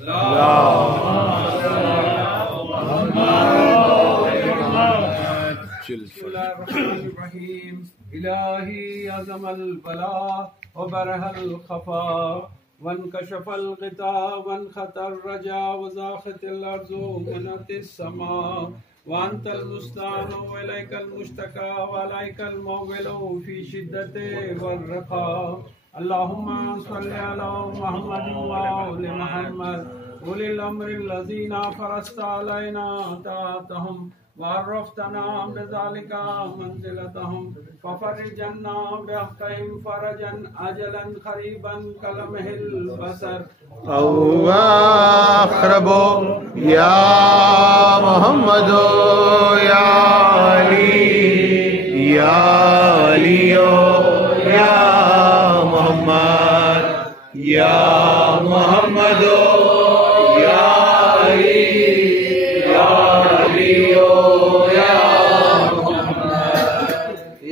बिस्मिल्लाहिर्रहमानिर्रहीम। इलाही अज़मल बला व बरहल खफा वनकशफल गिता वनखतर रजा वज़ाख़तिल अर्ज़ु वनतिस समा वअंतल मुस्तान व इलैकल मुश्तका व अलैकल मौविलु फी शिद्दति वर्रखा। अल्लाहुम्मा सल्लि अला मुहम्मद व आलि मुहम्मद उलिल अम्रिल लज़ीना फ़रज़ता अलैना ताअतहुम वअर्रफ़तना बिज़ालिका मंज़िलतहुम फ़फ़र्रिजन्ना बिहक़्क़िहिम फ़रजन अजलन क़रीबन कलमहिल बसर। अक़रबो या मुहम्मदो या अलियो या मुहम्मद या मुहम्मदो या अलियो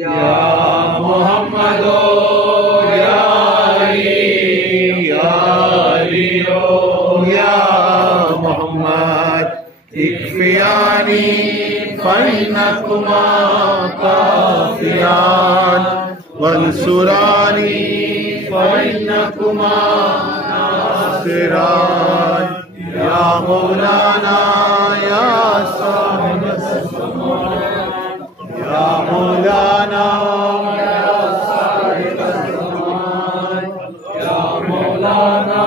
या मुहम्मदो या अलियो या मुहम्मद। इक्फ़ियानी फ़इन्नकुमा काफ़ियान वंसुरानी फ़इन्नकुमा नासिरान। या मौलाना या साहिबस ज़मान या मौलाना या साहिबस ज़मान या मौलाना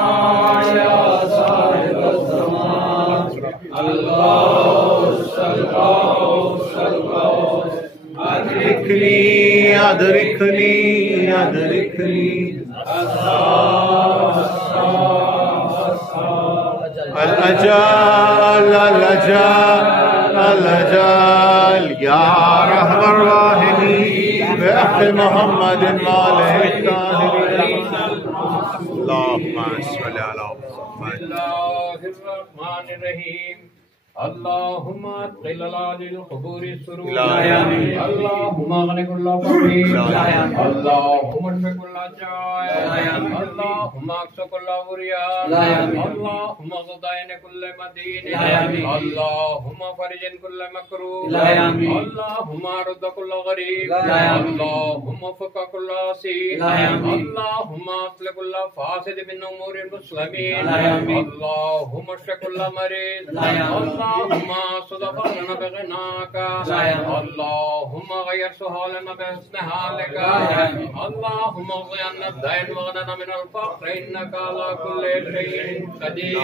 या साहिबस ज़मान। अल्लाह सल्लल्लाहु अदरिकनी अदरिकनी अदरिकनी अल-अजाल अल-अजाल अल-अजाल या रहमान राहिमीन बिहक़्क़ि मुहम्मदिन व आलिहि ताहिरीन। अल्लाहुम्मा सल्लि अला मुहम्मद। बिस्मिल्लाहिर्रहमानिर्रहीम। अल्लाहुम्मा तिलालिल क़ुबूरि सुरूर आमीन। अल्लाहुम्मा अग़नि कुल्ला फ़क़ीर अल्लाहुम्मा शफ़ि कुल्ला जाय अल्लाहुम्मा अक़्स कुल्ला बुरिया अल्लाहुम्मा ग़दाइन कुल्ल मदीन अल्लाहुम्मा फ़रिजन कुल्ल मकरूह अल्लाहुम्मा रुद्द कुल्ल गरीब अल्लाहुम्मा फ़ुक़ कुल्ल असीर अल्लाहुम्मा अस्लिह कुल्ल फ़ासिद मिन उमूरिल मुस्लिमीन अल्लाहुम्मा शफ़ि कुल्ल मरीज़ अल्लाहुम्मा सुदफ़रना बिग़नाका अल्लाहुम्मा ग़य्यर सुहालना बिहुस्नि हालिका अल्लाहुम्मा क़िना अद-दैन वग़निना मिनल फ़क़्र इन्नका अला कुल्लि शैइन क़दीर।